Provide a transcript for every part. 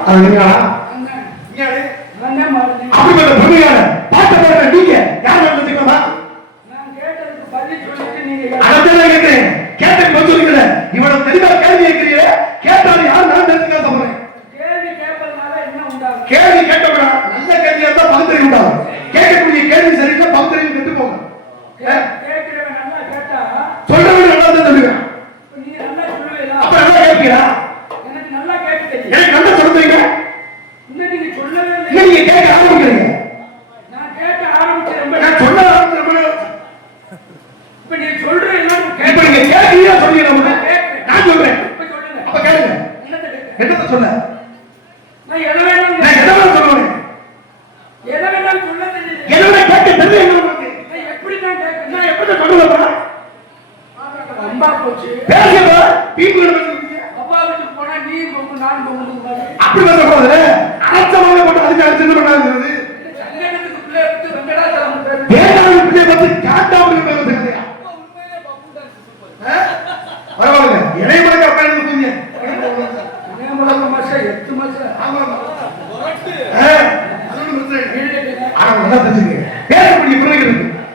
அவன் நிக்கிறானா அப்படிப்பட்ட நீங்க யார் வேணும் தெரியுமா? அதான் கேட்டேன் கேட்டேன் பதில் சொல்லுங்க இவ்வளவு தெளிவா கேள்வி கேட்கிறீங்க கேட்டாலும் யார் நான் தெரிஞ்சுக்க சொல்றேன் கேள்வி கேட்டவங்க நல்ல கேள்வியா இருந்தா பகுத்தறிவு உண்டாகும். நல்லா தான் சொல்லுவேன் அப்ப நல்லா கேட்பீங்களா எனக்கு நல்லா நீங்க கேட்க ஆரம்பிக்கிறீங்க. நான் நான் சொல்ல ஆரம்பிச்சேன் இப்ப நீ சொல்ற எல்லாம் கேட்பீங்க கேட்கிறீங்க சொல்லுங்க நான் சொல்றேன். அப்ப சொல்ல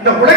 los problemas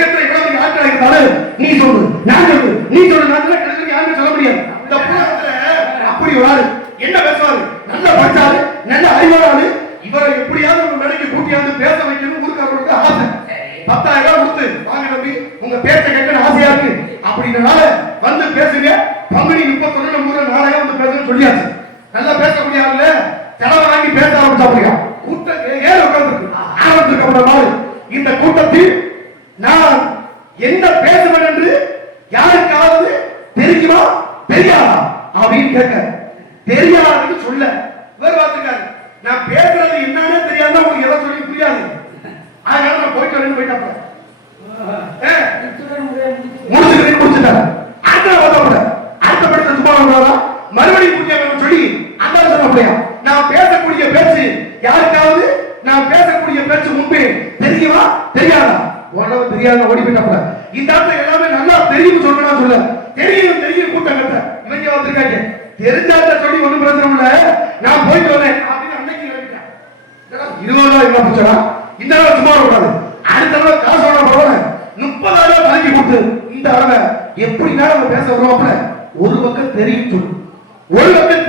ஒரு பக்கத்தில்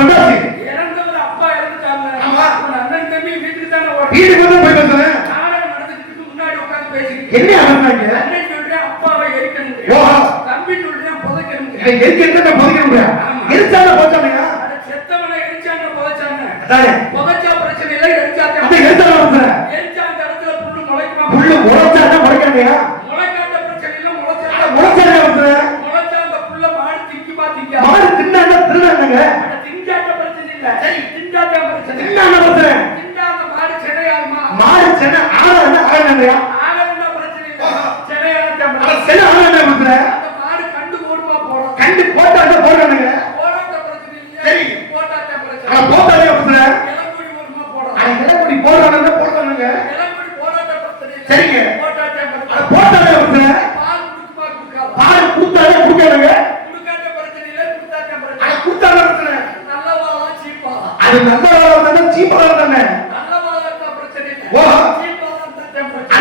ரெண்டாச்சு வீட்டுக்கு வந்து போய் பேசுறேன். என்ன அண்ணாங்க எரிக்கிறது புதைக்க முடியாது எரிச்சாங்க போச்சாங்க செத்தவனை எரிச்சாங்க புதைச்சாங்க புதைச்சா பிரச்சனை இல்லை எரிச்சாங்க எரிச்சாங்க எரிச்சாங்க இடத்துல புல்லு முளைக்குமா? புல்லு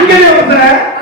queremos é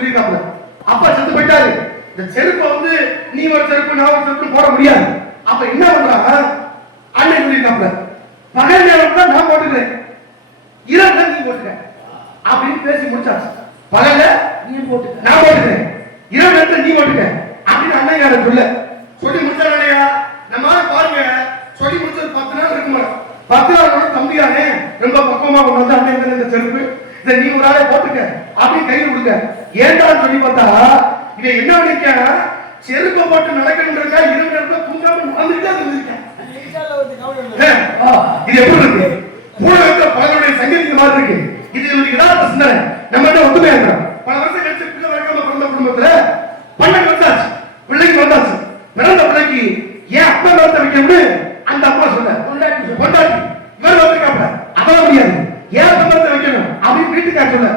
போயிட்டாரு அப்பா செத்து போயிட்டாரு. இந்த செருப்பை வந்து நீ ஒரு செருப்பு நான் ஒரு செருப்பு போட முடியாது. அப்ப என்ன பண்றாங்க? அண்ணன் சொல்லியிருக்காப்ல பகல் நேரம் நான் போட்டுக்கிறேன். இரவு நீ போட்டுக்க. அப்படின்னு பேசி முடிச்சாச்சு. பகல்ல நீ போட்டுக்க. நான் போட்டுக்கிறேன். இரவு நேரத்தில் நீ போட்டுக்க. அப்படின்னு அண்ணன் யார சொல்ல சொல்லி முடிச்சாரையா நம்ம பாருங்க. சொல்லி முடிச்சது பத்து நாள் இருக்குமா? பத்து நாள் கூட தம்பியானே ரொம்ப பக்குவமா கொண்டு வந்து அண்ணன் இந்த செருப்பு இதை நீ ஒரு ஆளே போட்டுக்க. அப்படின்னு கையில் கொடுக்க ஏன்டான்னு சொல்லி பார்த்தா? இவன் என்ன நினைக்க செருப்பை போட்டு நடக்கணுன்றதா இரவு நேரத்துல தூங்காம நடந்துட்டு அது இருக்கேன் இது எப்படி இருக்கு? பூலகத்துல பலருடைய சங்கதி மாதிரி இருக்கு. இது ஒரு யதார்த்த பிரச்சனை. நம்ம என்ன ஒத்துமையா பல வருஷம் கழிச்சு பிள்ளை வளர்க்காம பிறந்த குடும்பத்துல பன்னெண்டு வந்தாச்சு பிள்ளைக்கு வந்தாச்சு பிறந்த பிள்ளைக்கு ஏன் அப்பா வளர்த்த வைக்கணும்னு அந்த அம்மா சொன்ன கொண்டாட்டி சொல்லு. கொண்டாட்டி இவர் வந்திருக்காப்ல அதான் முடியாது ஏன் அப்பா வளர்த்த வைக்கணும் அப்படின்னு வீட்டுக்கார சொன்ன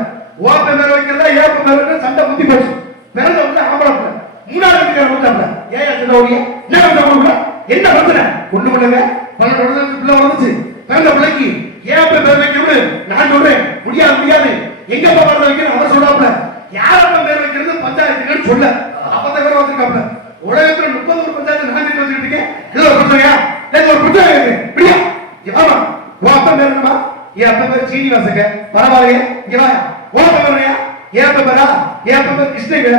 ஓப்ப மேல வைக்கிறதா ஏப்ப மேல வைக்கிறதா சண்டை முத்தி போச்சு பிறந்த வந்து ஆம்பளை பிள்ளை மூணாவது வீட்டுக்கார வந்தாப்ல ஏன் சின்ன ஓடிய என்ன வந்த கொடுக்க என்ன பிரச்சனை ஒண்ணு பண்ணுங்க பன்னெண்டு வருஷத்துக்கு பிள்ளை வளர்ந்துச்சு பிறந்த பிள்ளைக்கு ஏன் அப்ப பேர் வைக்கணும்னு நான் சொல்றேன் முடியாது முடியாது எங்க அப்பா பேர் வைக்கணும் அவர் சொல்றாப்ல யார் அப்பா பேர் வைக்கிறது பஞ்சாயத்துக்குன்னு சொல்ல அப்பதான் பேர் வந்திருக்காப்ல உலகத்துல முப்பது ஒரு பஞ்சாயத்து நான் தெரிஞ்சு வச்சுக்கிட்டு இருக்கேன் இது ஒரு பிரச்சனையா இது ஒரு பிரச்சனை இருக்கு இப்படியா இங்க வாமா உன் அப்பா பேர் என்னமா என் அப்பா பேர் சீனிவாசங்க பரவாயில்லையே இங்க வா உன் அப்பா பேர் என்னையா என் அப்பா பேரா என் அப்பா பேர் கிருஷ்ணங்க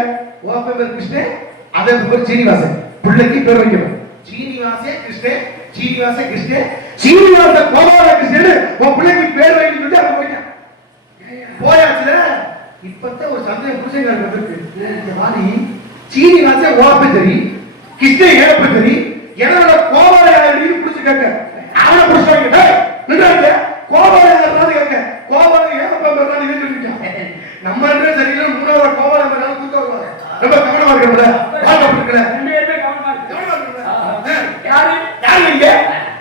உன் அப்பா பேர் கிருஷ்ணன் அதே பேர் சீனிவாசன் பிள்ளைக்கு பேர் வைக்கணும். சீனிவாசே கிருஷ்ணன் சீனிவாசே கிருஷ்ணன் சீனிவாச கோபால கிருஷ்ணன். உன் பிள்ளைக்கு பேர் வைக்கணும்னு சொல்லி அவன் போயிட்டான். போயாச்சுல? இப்பதான் ஒரு சந்தேகம் புருஷங்காரங்க வந்திருக்கு. இந்த மாதிரி சீனிவாச ஓப்ப சரி கிருஷ்ணன் ஏப்ப சரி என்னோட கோபால யாரையும் புடிச்சு கேட்க அவனை புடிச்சு வாங்க நின்றாங்க கோபாலம் கேட்க கோபால ஏப்ப நம்ம என்ன சரியில்லை மூணாவது கோபாலம் பேராது ரொம்ப கவனமா இருக்கணும்ல பாக்கப்பட்டிருக்கல ரெண்டு பேருமே கவனமா இருக்கு. கவனமா இருக்கணும்ல யாரு? யாரு நீங்க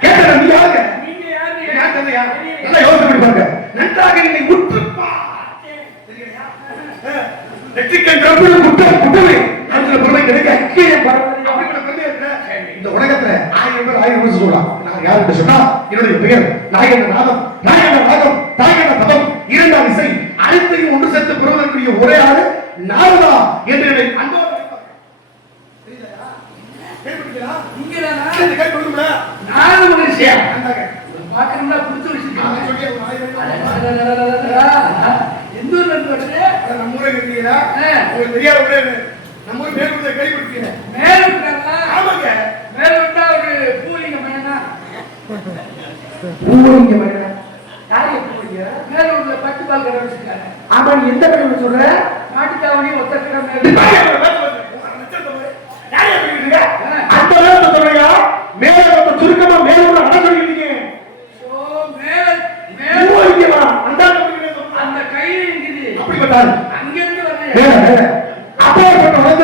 கேட்டா நீ யாருங்க நீங்க யாரு? யார் தந்தையா? நல்லா யோசனை பண்ணி பாருங்க. நன்றாக என்னை உற்றுப்பா. வெற்றிக்கண் கருப்பில் குற்றம் குற்றமே. அதுல பொருளை கிடைக்க கீழே பரவாயில்லை. அப்படிப்பட்ட பெருமை இருக்கிற இந்த உலகத்துல ஆயிரம் பேர் ஆயிரம் பேர் சொல்லலாம் நான் யாருன்னு சொன்னா என்னுடைய பெயர் நாயகன் நாதம் நாயகன் நாதம் தாயகன் பதம் இரண்டாம் இசை அனைத்தையும் ஒன்று சேர்த்து பெறுவதற்குரிய ஒரே ஆளு நாரதா என்று என்னை அன்போடு அழைப்பார். புரியுதா? கேள்விப்பட்டீங்களா? நீங்கதானா? இந்த கை கொடுக்கும்ல? நானும் மனுஷியா? அந்தாங்க. பார்க்கணும்னா புடிச்சு நான் வச்சிருக்கீங்க. சொல்லி ஒரு ஆயிரம் பேர் எந்த ஊர்ல இருந்து வருது? அதான் நம்ம ஊரே இருக்கீங்களா? உங்களுக்கு தெரியாத இது. நம்ம ஊர் மேற்குறத கேள்விப்பட்டிருக்கீங்க. மேலூர்காரங்களா? ஆமாங்க. மேலூர்னா ஒரு பூலிங்க பையனா? பூலிங்க மகனா. யாரு பூலிங்க? மேலூர்ல பட்டு பால் கடை வச்சிருக்காங்க. ஆமா, நீ எந்த கடவுளை சொல்ற? பாரு. யாரை சொல்லிட்டு இருக்க? அந்த நேரத்தை சொல்றியா? மேல சுருக்கமா மேல உள்ள அட பூலிங்கமா? அந்த கையில இருக்குது. அப்படிப்பட்ட ஆளு. அங்கிருந்து வரலையா? அப்பேற்பட்ட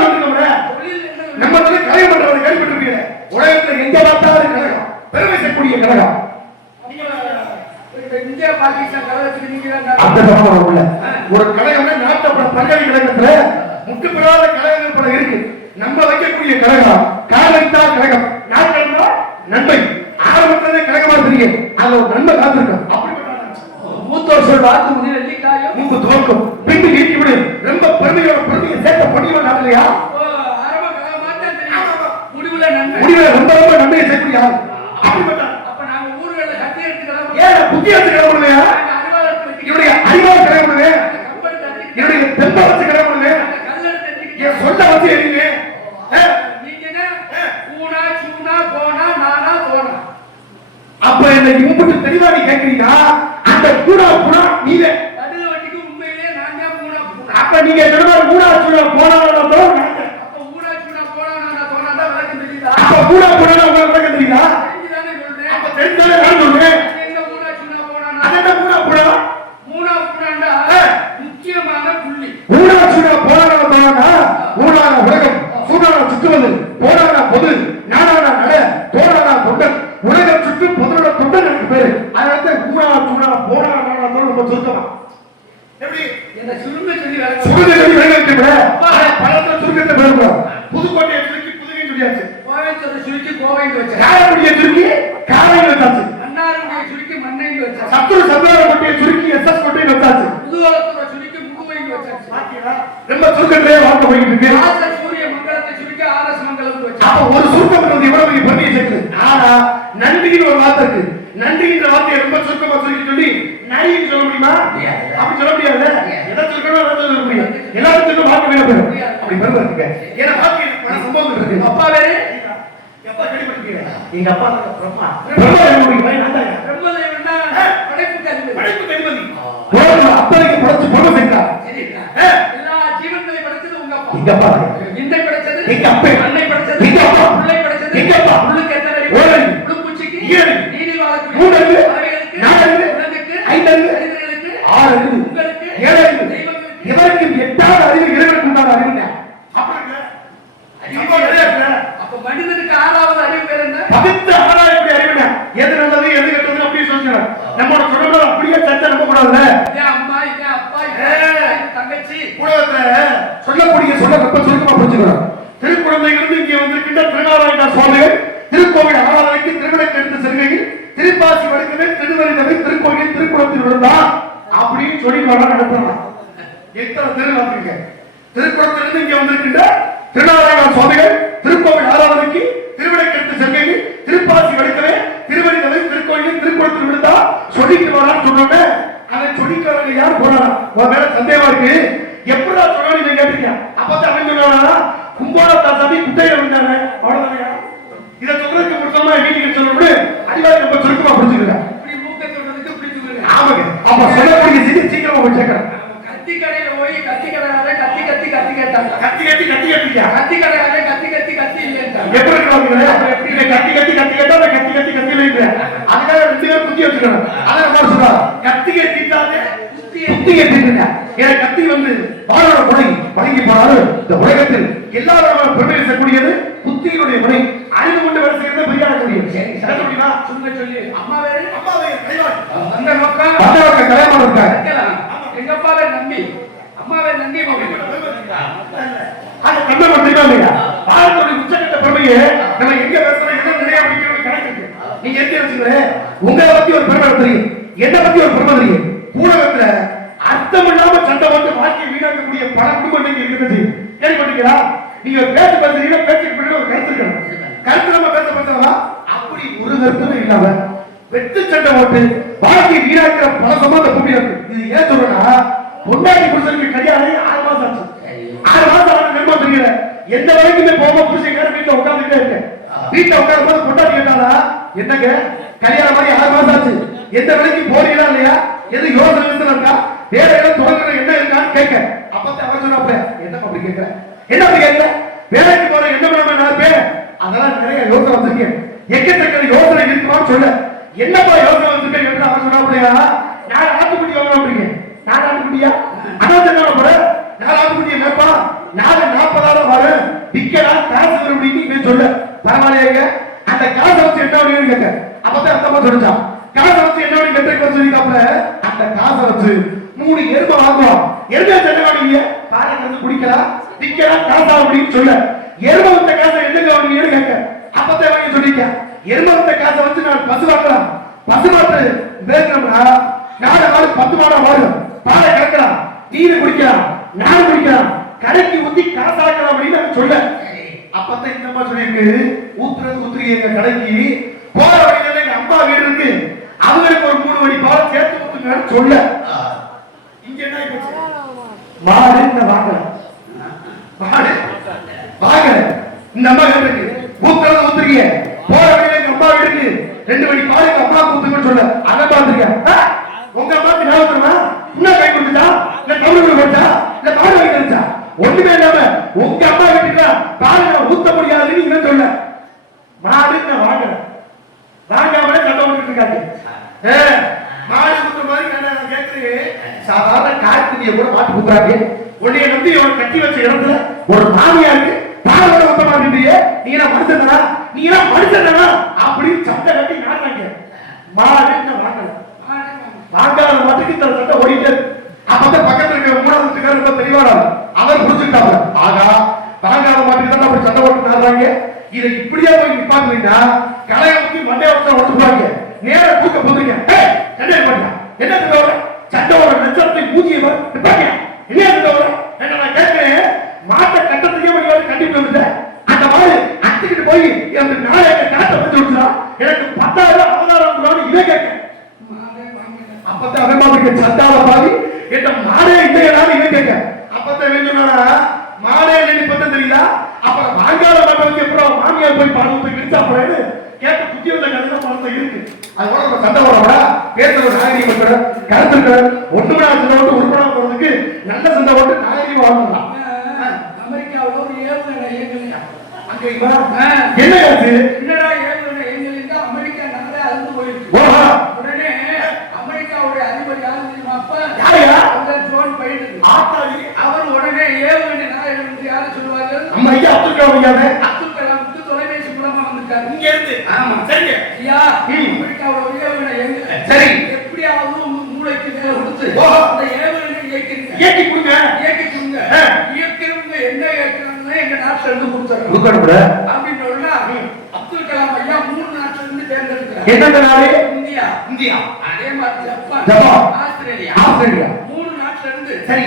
சொல்லிட்டோம்ல. தொழில் என்ன நம்ம கலை பண்றவரை கேள்விப்பட்டிருப்பீங்க. உலகத்துல எங்க பார்த்தாலும் கழகம். பெருமை செய்யக்கூடிய கழகம். அந்த கவனம் உள்ள. ஒரு கழகம்னா நாட்டோட பல்கலை கழகத்துல முட்டு பெறாத கழகங்கள் பல இருக்கு. நம்ம வைக்கக்கூடிய கழகம் காலத்தால் கழகம். நாட்கள் நன்மை. ஆரம்பத்திலே கழகமா தெரியும் அதுல ஒரு நன்மை காத்திருக்கும். மூத்தோர் சொல் வாக்கு முடி வெள்ளிக்காயும் மூக்கு விடு ரொம்ப பெருமையோட பெருமையை சேர்த்த மாத்தான் தெரியும். முடிவுல ரொம்ப ரொம்ப நன்மையை எடுத்துக்கலாம் ஏன் நாங்க அறிவாளர்களுக்கு என்னுடைய கம்பெனி தட்டி. என்னுடைய தெம்ப வச்சு என் சொந்த வச்சு எரியுங்க அப்ப என்னை கும்பிட்டு தெளிவா நீ கேட்கிறீங்கன்னா பூனா சொல்ற கூடா சுழ போனவங்க அப்ப சூனா போனா போனா விளக்கம் தெரியுதா? அப்ப கூடா புறா சுருங்க சொல்லி வேலை வைக்கிறீங்களா சுருக்கத்தை பெறுங்க புதுக்கோட்டையை சுருக்கி புதுவை சொல்லியாச்சு கோயம்புத்தூரை சுருக்கி கோவைன்னு வச்சு காரைக்குடியை சுருக்கி காரையில் வச்சாச்சு. மன்னாரங்குடியை சுருக்கி மண்ணைன்னு வச்சு சத்துரு சந்தாரப்பட்டியை ரொம்ப சுருக்கத்திலே இருக்கு. incapaz சுவாமிகள் திருக்கோவில் ஆராதனைக்கு திருவிளக்கு எடுத்து செல்கையில் திருப்பாசி வடுக்கவே திருவரிதவை திருக்கோவில் திருக்குளத்தில் விழுந்தா அப்படின்னு சொல்லி வர நடத்தலாம் எத்தனை திருநாட்டுங்க திருக்குளத்திலிருந்து இங்கே வந்திருக்கின்ற திருநாராயண சுவாமிகள் திருக்கோவில் ஆராதனைக்கு திருவிளக்கு எடுத்து செல்கையில் திருப்பாசி வடுக்கவே திருவரிதவை திருக்கோவில் திருக்குளத்தில் விழுந்தா சொல்லிட்டு வரான்னு சொன்னோன்னே அதை சொல்லிக்கிறவங்க யார் போனாரா உன் மேல சந்தேகமா இருக்கு. எப்படா சொன்னா நீங்க கேட்டீங்க அப்பதான் அவன் சொன்னானா கும்போணத்தா சாமி குட்டையில விழுந்தாங்க அவ்வளவுதானயா இதை சொல்றதுக்கு முடிச்சோமா வீட்டுக்கு சொல்லணும் அடிவாரி ரொம்ப சுருக்கமா சொல்லுங்க ஆமாங்க அப்ப சொல்லக்கூடிய செய்தி சீக்கிரமா போய் சேர்க்கிறேன் கத்தி கடையில போய் கத்தி கடையால கத்தி கத்தி கத்தி கேட்டாங்க கத்தி கட்டி கத்தி கட்டிக்கா கத்தி கடையால கத்தி கத்தி கத்தி எப்படி இருக்கிறாங்க கத்தி கத்தி கத்தி கட்டா கத்தி கத்தி கத்தி இல்லை அதுக்காக ரெண்டு பேரும் குத்தி வச்சுக்கணும் அதை நம்ம சொல்றோம் கத்தி கத்திட்டாலே குத்தி கத்திட்டுங்க ஏன்னா கத்தி வந்து வாழோட முனை வழங்கி போனாலும் இந்த உலகத்தில் எல்லா விதமான பெருமை இருக்கக்கூடியது குத்தியினுடைய முனை அறிவு கொண்டு வேலை செய்யறது பெரியாடக்கூடியது சரி முடியுமா சொல்லுங்க சொல்லி. அம்மாவை கைவாள் அந்த பாண்டவர்கள் கல்யாணம் இருக்காங்க வைக்கலாம். எங்க அப்பாவை நம்பி. அம்மாவை நம்பி அந்த கண்ணம் தெரியுமா இல்லையா? பாரதத்துடைய உச்சக்கட்ட பெருமையை நம்ம எங்க பேசுறோம் என்ன நிறைய அப்படிங்கிறது இருக்கு நீங்க எங்க வச்சுக்கிறேன் உங்களை பத்தி ஒரு பெருமை தெரியும். என்ன பத்தி ஒரு பெருமை தெரியும். ஊடகத்துல அர்த்தம் இல்லாம சண்டை வந்து வாழ்க்கையை வீணாக்கக்கூடிய குடும்பம் நீங்க இருக்கிறது கேள்விப்பட்டீங்களா நீங்க பேச பேசுறீங்க பேச்சுக்கு பின்னாடி ஒரு கருத்து இருக்கணும் கருத்து நம்ம பேச பேசலாம்? அப்படி ஒரு கருத்துமே இல்லாம வெட்டு சண்டை ஓட்டு பாக்கி வீணாக்கிற பல சம்பந்த பூமி இருக்கு. இது ஏன் சொல்றேன்னா பொண்டாட்டி புருஷனுக்கு கல்யாணம் ஆறு மாசம் ஆச்சு. ஆறு மாசம் அவனுக்கு நிர்மம் தெரியல எந்த வரைக்குமே போகாம புருஷன் வீட்டுல உட்காந்துட்டே இருக்கேன். வீட்டுல உட்காரும் போது பொண்டாட்டி கேட்டாளா என்னங்க கல்யாணம் மாதிரி ஆறு மாசம் ஆச்சு. எந்த வரைக்கும் போறீங்களா இல்லையா? எது யோசனை யோசனை இருக்கா? வேற ஏதாவது தொடங்குற என்ன இருக்கான்னு கேட்க அப்பதான் அவன் சொன்னாப்ல என்ன அப்படி கேட்கிற? என்ன அப்படி கேட்கிற? வேலைக்கு போற என்ன பண்ண நாலு பேர் அதெல்லாம் நிறைய யோசனை வந்திருக்கேன் எக்கச்சக்க யோசனை இருக்கிறோம் சொல்ல. என்னப்பா யோசனை வந்திருக்கேன் என்று அவன் சொன்னாப்லையா நான் ஆட்டுக்குட்டி வாங்க நான் ஆட்டுக்குட்டியா அதான் சொன்ன போற நான் ஆட்டுக்குட்டியை மேப்பா நாலு நாற்பதாயிரம் வரும் விக்கலாம் காசு வரும் அப்படின்னு இவன் சொல்ல பரவாயில்லையாங்க அந்த காசை வச்சு என்ன பண்ணி கேட்க அப்பதான் அந்த அம்மா சொல்லிச்சான் காசை வச்சு என்ன பண்ணி கேட்டு சொல்லிக்காப்ல அந்த காசை வச்சு மூணு எருமை வாங்குவோம் எருமை வச்சு என்ன பண்ணுவீங்க பாலை கலந்து குடிக்கலாம் விக்கலாம் காசா அப்படின்னு சொல்ல எருமை வந்த காசை என்னங்க வாங்குவீங்கன்னு கேட்க அப்பதான் வாங்கி சொல்லிக்க எருமை வந்த காசை வச்சு நான் பசு வாங்கலாம் பசு மாட்டு வேணும்னா நாலு நாலு பத்து மாடா மாறும் பாலை கலக்கலாம் நீர் குடிக்கலாம் நாடு குடிக்கலாம் கடைக்கு ஊத்தி காசாக்கலாம் அப்படின்னு அவன் சொல்ல அப்பதான் இந்த அம்மா சொல்லியிருக்கு ஊத்துறது ஊத்துறீங்க எங்க கடைக்கு. போற வழியில எங்க அம்மா வீடு இருக்கு. அவங்களுக்கு ஒரு மூணு மணி பால் சேர்த்து ஊத்துங்கன்னு சொல்ல. இங்க என்ன மாடு இந்த வாங்கல மாடு வாங்கல இந்த அம்மா வீடு இருக்கு. ஊத்துறது ஊத்துறீங்க. போற வழியில எங்க அம்மா வீடு இருக்கு. ரெண்டு மணி பால் எங்க அம்மா ஊத்துங்கன்னு சொல்ல. அதை பாத்துருக்க உங்க அம்மாக்கு ஞாபகம்? இன்னும் கை கொடுத்துட்டா? இல்ல தமிழ் கொடுத்தா இல்ல பால் வாங்கி தந்துச்சா ஒண்ணுமே இல்லாம உங்க அம்மா பால் நான் ஊத்த முடியாதுன்னு இவன் சொல்ல. மாடு நான் வாங்கல? வாங்காமலே சண்டை போட்டுட்டு இருக்காங்க. மாடு ஊத்துற மாதிரி நான் கேட்கிறேன் சாதாரண காய்கறியை கூட மாட்டு குத்துறாங்க உன்னைய நம்பி அவன் கட்டி வச்ச இடத்துல ஒரு மாமியாருக்கு பாலோட ஊத்த மாட்டேங்கிறியே நீ என்ன மனுஷனா நீ என்ன மனுஷனா அப்படின்னு சண்டை கட்டி நாட்டாங்க மாடு நான் வாங்கல. வாங்காத மட்டுக்கு இந்த சட்டை ஓடிட்டே அப்ப பக்கத்துல இருக்க உங்களோட வீட்டுக்காரர் ரொம்ப தெளிவானார் அவர் புரிஞ்சுக்கிட்டாங்க. ஆகா தாங்காத மாதிரி தான் அப்படி சண்டை போட்டு நடறாங்க இதை இப்படியே போய் நிப்பாட்டீங்கன்னா கலையை ஊற்றி மண்டையை விட்டு உடச்சுப்பாங்க. நேர தூக்க போதுங்க என்ன பண்ணா என்ன தவிர சண்டோட நட்சத்திரத்தை பூஜ்ஜியமா நிப்பாங்க என்ன தவிர என்ன நான் கேட்கிறேன்? மாட்ட கட்டத்தையே முடியாது கண்டிப்பா வந்துட்டேன். அந்த மாதிரி அத்துக்கிட்டு போய் எனக்கு நாளை காட்ட வந்து விட்டுறா எனக்கு பத்தாயிரம் ஐம்பதாயிரம் ரூபாய் இதை கேட்க அப்பதான் அவன் மாதிரி சண்டால பாதி என்ற மாடே இல்லை எல்லாரும் என்ன கேட்க அப்பத்தான் என்ன சொன்னாரா மாடே இல்லைன்னு பத்த தெரியல அப்ப வாங்கால மாட்டதுக்கு போய் பாடம் போய் விரிச்சா போறேன்னு கேட்ட புத்தி வந்த கதை தான் இருக்கு. அது கூட நம்ம சண்டை வரவடா பேசுற நாயகி மக்கள் கருத்துக்கள் ஒண்ணுமே சண்டை விட்டு உருப்படா போறதுக்கு நல்ல சண்டை விட்டு நாயகி வாங்கலாம் அமெரிக்காவில் ஒரு ஏவுகணை ஏங்கலையா என்ன ஆச்சு என்னடா ஏவுகணை ஏங்கலிட்டு அமெரிக்கா நல்லா அப்துல் கலாம் அப்துல் கலாமுக்கு தொலைபேசி மூலமா வந்திருக்காரு. இங்க இருந்து. ஆமா. சரிங்க. ஐயா. அமெரிக்காவோட ஏவுகணை எங்க சரி. எப்படியாவது மூளைக்கு மேல கொடுத்து. அந்த ஏவுகணை இயக்கிறீங்க ஏத்தி கொடுங்க. இயக்கி கொடுங்க. இயக்கிறவங்க என்ன இயக்குறாங்கன்னு எங்க நாட்டுல இருந்து கொடுத்துறோம். கொடுக்கணும் கூட அப்படின்னு சொன்னா அப்துல் கலாம் ஐயா மூணு நாட்டுல இருந்து தேர்ந்தெடுக்கிறார். எந்தெந்த நாடு? இந்தியா. இந்தியா. அதே மாதிரி ஜப்பான். ஆஸ்திரேலியா. ஆஸ்திரேலியா. மூணு நாட்டுல இருந்து சரி.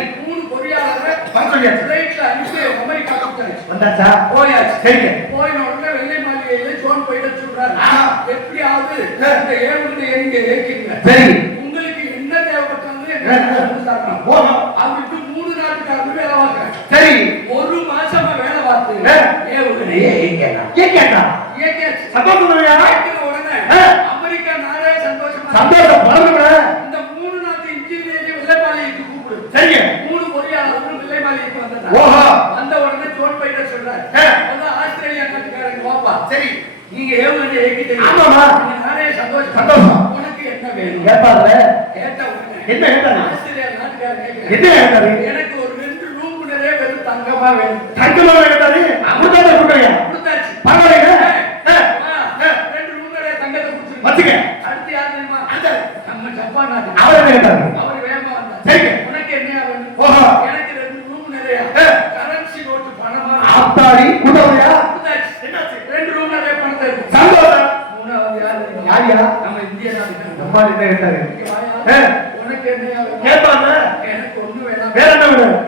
வர சொல்லியாச்சு. ஃபிளைட்ல அனுப்பி அமெரிக்கா கொடுத்தாச்சு வந்தாச்சா போயாச்சு சரிங்க போயின உடனே வெள்ளை மாளிகையில ஜோன் போயிட்டு சொல்றாரு. எப்படியாவது இந்த ஏவுகணை எங்க இயக்கிங்க சரி உங்களுக்கு என்ன தரணும். ஓஹோ அவருக்கு மூணு நாட்டுக்காரங்க வேலை பார்க்கறேன் சரி ஒரு மாசமா வேலை பார்த்து இயக்கலாம் ஏன் கேட்டா இயக்கியாச்சு சந்தோஷம் உடனே. அமெரிக்கா நாடே சந்தோஷமா சந்தோஷம் பழகுங்க இந்த மூணு நாட்டு இன்ஜினியரையும் வெள்ளை மாளிகைக்கு கூப்பிடு சரிங்க மூணு பொறியாளர்களும் வெள்ளை மாளிகைக்கு வந்தாங்க ஓஹோ வந்த உடனே ஜோன் பைடன் சொல்றாரு ஆ. அதான் ஆஸ்திரேலியா நாட்டுக்காரங்க வாப்பா சரி நீங்க ஏவுகணை இயக்கிட்டீங்க ஆமாமா. நாடே சந்தோஷம் சந்தோஷம். உனக்கு என்ன வேணும்? கேட்பாருல? கேட்ட என்ன கேட்டாரு? ஆஸ்திரேலியா நாட்டுக்காரர் கேட்கிறார். என்ன கேட்டாரு? எனக்கு ஒரு ரெண்டு ரூம் நிறைய வெறும் தங்கமா வேணும். தங்கமா கேட்டாரு? கொடுத்தாத கொடுக்குறீங்க கொடுத்தாச்சு. பரவாயில்ல ஆ, ஆ, ஆ. ரெண்டு ரூம் நிறைய தங்கத்தை கொடுத்துருங்க வச்சுக்க. அடுத்து யார் தெரியுமா? அந்த நம்ம ஜப்பான் நாட்டு. அவர் என்ன கேட்டாரு அவர் வேகமா வந்தார் சரிங்க. உனக்கு என்ன வேணும் ஓஹோ. எனக்கு ரெண்டு ரூம் நிறைய ஆ. கரன்சி நோட்டு பணமா வேணும். ஆத்தாடி கொடுத்தவரையா கொடுத்தாச்சு. என்னாச்சு ரெண்டு ரூம் நிறைய பணத்தை இருக்கு சந்தோஷம் மூணாவது யார் தெரியுமா? யாரியா நம்ம இந்திய என்ன கேட்டாரு? கேட்பாங்க வேற என்ன வேணும்.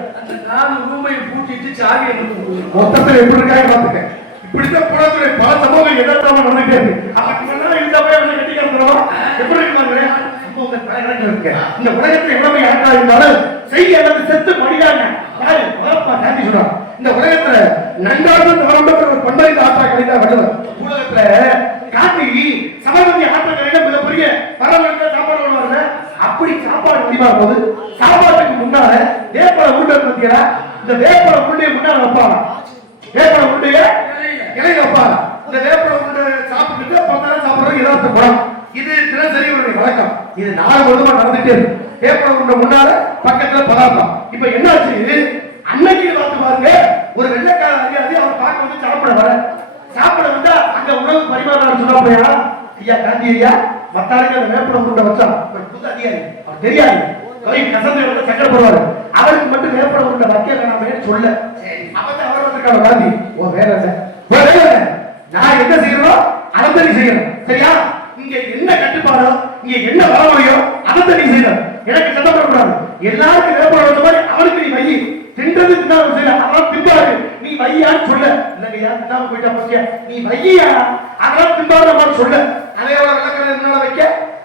மொத்தத்துல எப்படி இருக்காங்க பாத்துக்க இப்படித்தான் புலத்துறை பல சம்பவங்கள் எதார்த்தமா நடந்துட்டே இருக்கு. அதுக்கு முன்னாடி இந்த போய் வந்து கட்டிக்கிறோம் எப்படி இருக்காங்க இந்த உலகத்துல எவ்வளவு யாரா இருந்தாலும் செய்தி அல்லது செத்து மடியாங்க யாரு? காந்தி சொல்றான் இந்த உலகத்துல நன்றாக தவறம்பற்ற ஒரு பண்பறிந்த ஆற்றா கிடைத்தா வள்ளுவர். உலகத்துல காந்தி சமபந்தி ஆற்றங்கரையில மிகப்பெரிய பரவலுக்கு சாப்பாடு கொண்டு அப்படி சாப்பாடு போது சாப்பாட்டுக்கு முன்னால வேப்பலை உருண்டை பத்தியா இந்த வேப்பலை உருண்டையை முன்னால வைப்பாங்க. வேப்பலை உருண்டைய இலையில வைப்பாங்க. இந்த வேப்பலை உருண்டை சாப்பிட்டுட்டு பத்தாயிரம் சாப்பிடுறது இதார்த்த குணம் இது தினசரி ஒரு வழக்கம். இது நாலு வருடமா நடந்துட்டே இருக்கு. வேப்பலை உருண்டை முன்னால பக்கத்துல பதார்த்தம். இப்ப என்னாச்சு? அன்னைக்கு பார்த்து பாருங்க. ஒரு வெள்ளக்கார அதிகாரி அவர் பார்க்க வந்து சாப்பிட வர. சாப்பிட வந்தா அந்த உணவு பரிமாறாரு சொன்னா ஐயா காந்தி ஐயா. மத்தாளுக்கு அந்த வேப்பலை உருண்டை வச்சா புது அதிகாரி அவர் தெரியாது. கை கசந்து சக்கரை போடுவாரு அவருக்கு மட்டும் வேப்பலை உருண்டை வைக்க வேணாமே சொல்ல. அப்பதான் அவர் வந்திருக்காரு காந்தி. ஓ வேற நான் என்ன தான் நீ செய்யணும். சரியா? இங்க என்ன கட்டுப்பாடோ இங்க என்ன தான் நீ செய்யணும். எனக்கு சத்தப்படக்கூடாது எல்லாருக்கும் வேப்பலை வச்ச மாதிரி அவனுக்கு நீ வை தின்னாம செய்யல அவன் நீ வையான்னு சொல்ல. இல்லையா என்ன போயிட்டா பத்தியா? நீ வையா? அதெல்லாம் தின்பாரு நம்ம சொல்ல. அதே விளக்கணை முன்னால வைக்க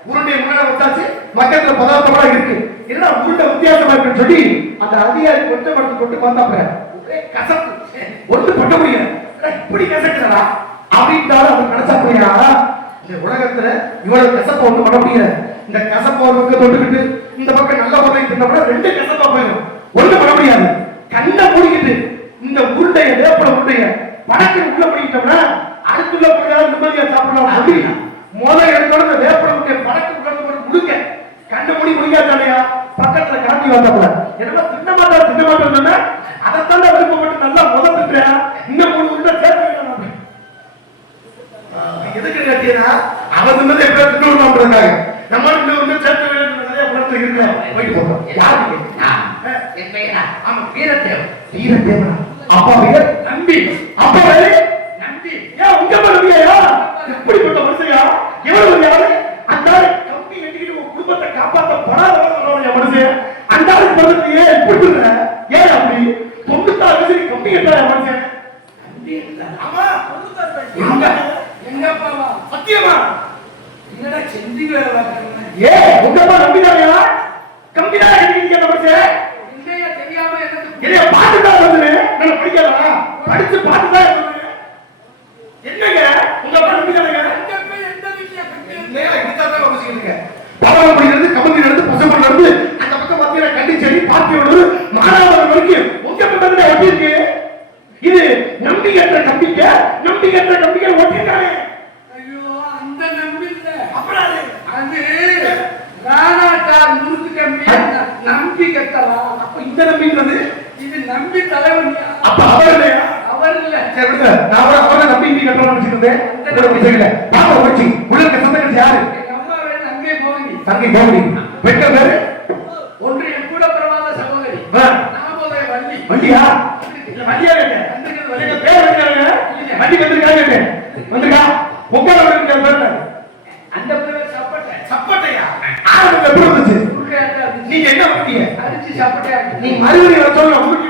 உருண்டை முன்னால வச்சாச்சு மக்கத்துல பதார்த்தமா இருக்கு. என்ன உருண்டை வித்தியாசமா இருக்குன்னு சொல்லி அந்த அதிகாரி கொஞ்சம் எடுத்து கொண்டு பார்த்தாப்புல. ஒரே கசப்பு. ஒண்ணு பண்ண முடியல இப்படி இப்படி கசக்குறா அப்படின்ட்டாலும் அவர் போயா இந்த உலகத்துல இவ்வளவு கசப்பை ஒண்ணு பண்ண முடியல இந்த கசப்பை ஒரு பக்கம் தொட்டுக்கிட்டு இந்த பக்கம் நல்ல பொருளை தின்னப்பட ரெண்டு கசப்பா போயிடும். ஒண்ணு பண்ண முடியாது கண்ணை மூடிக்கிட்டு இந்த உருண்டைய உருண்டைய படத்தில் உள்ள பண்ணிக்கிட்டோம்னா அடுத்துள்ள போய் நிம்மதியா சாப்பிடலாம் அப்படின்னு முதல் எடுத்தோட இந்த வேப்பல உருண்டைய படத்துக்கு உள்ள போட்டு முடுங்க கண்ணை மூடி முடியாதானையா பக்கத்துல காந்தி வந்தாப்புல என்னமா தின்ன மாட்டா தின்ன மாட்டேன்னு சொன்னா அதைத்தான் விருப்பப்பட்டு நல்லா முத திட்டுறேன் இன்னும் மூணு உருண்டை சேர்த்து எதுக்கு கட்டியனா அவன் தின்னது எப்படியா தின்னு விடுவாங்க நம்ம இன்னும் சேர்த்து நிறைய படத்துல இருக்கு போயிட்டு போறோம். பெயரா? ஆமா, வீரத்தேவன். அப்பா வீரர் நம்பி அப்பா நம்பி. ஏன் உங்க மனைவியா எப்படிப்பட்ட மனுஷயா? எவ்வளவு யாரு அந்த கம்பி கட்டிக்கிட்டு உன் குடும்பத்தை காப்பாத்த படாத மனுஷன். அந்த ஆளுக்கு பக்கத்துல ஏன் இப்படி இருக்க ஏன் அப்படி? தொண்ணூத்தாறு வயசுக்கு கம்பி கட்டாத மனுஷன். ஆமா. எங்க? அப்பாவா? சத்தியமா? என்னடா செந்தி வேலை ஏ உங்க அப்பா நம்பிதாரையா கம்பி தான் கட்டிக்கிட்டு அந்த மனுஷன்? இல்லையா தெரியாம எனக்கு என்னைய படிக்காதா படிச்சு பார்த்து தான் சொன்னாங்க என்னங்க உங்க. பாவலப்படியிலிருந்து, கமந்திலிருந்து, பசும்பொன்னிலிருந்து, அந்த பக்கம் பார்த்தீங்கன்னா கண்டிச்சேரி, பாத்தியூர், மானாமரம் வரைக்கும். உங்க பக்கம் தான் ஒட்டியிருக்கு. இது நம்பிக்கையற்ற நம்பிக்கை நம்பிக்கையற்ற நம்பிக்கை ஒட்டியிருக்காங்க ஐயோ அந்த நம்பி இல்ல. அப்புறம் அது? ராணாட்டார் முறுக்கு கம்பி நம்பி கட்டவா? அப்ப இந்த நம்பிக்கிறது இது நம்பி தலைவனியா அப்ப அவர் இல்லையா? அவர் இல்ல. சரி விடுங்க. நான் அவரை அவரை நம்பி இங்கே கட்டணும்னு வச்சிருந்தேன் செய்யல. பாப்பா உள்ள சந்தேகம் யாரு? அங்கே போகி. தங்கை கோமதி பெண்கள் பேரு ஒன்று என் கூட பிறவாத சகோதரி. நாமோதய வள்ளி. வண்டியா இல்ல வண்டியா கேட்டேன். வந்திருக்கிறது எங்க வள்ளி. பேர் வைக்கிறாங்க வண்டி வந்திருக்கா கேட்டேன். வந்திருக்கா? உட்கார வந்திருக்க பேர்? என்ன? அந்த பேர் சாப்பாட்டை. சப்பட்டையா? ஆரம்பத்துல எப்படி வந்துச்சு? குறுக்கையாட்டா இருந்துச்சு. நீங்க என்ன பண்ணீங்க? நீ மறுபடியும் சொல்ல உங்களுக்கு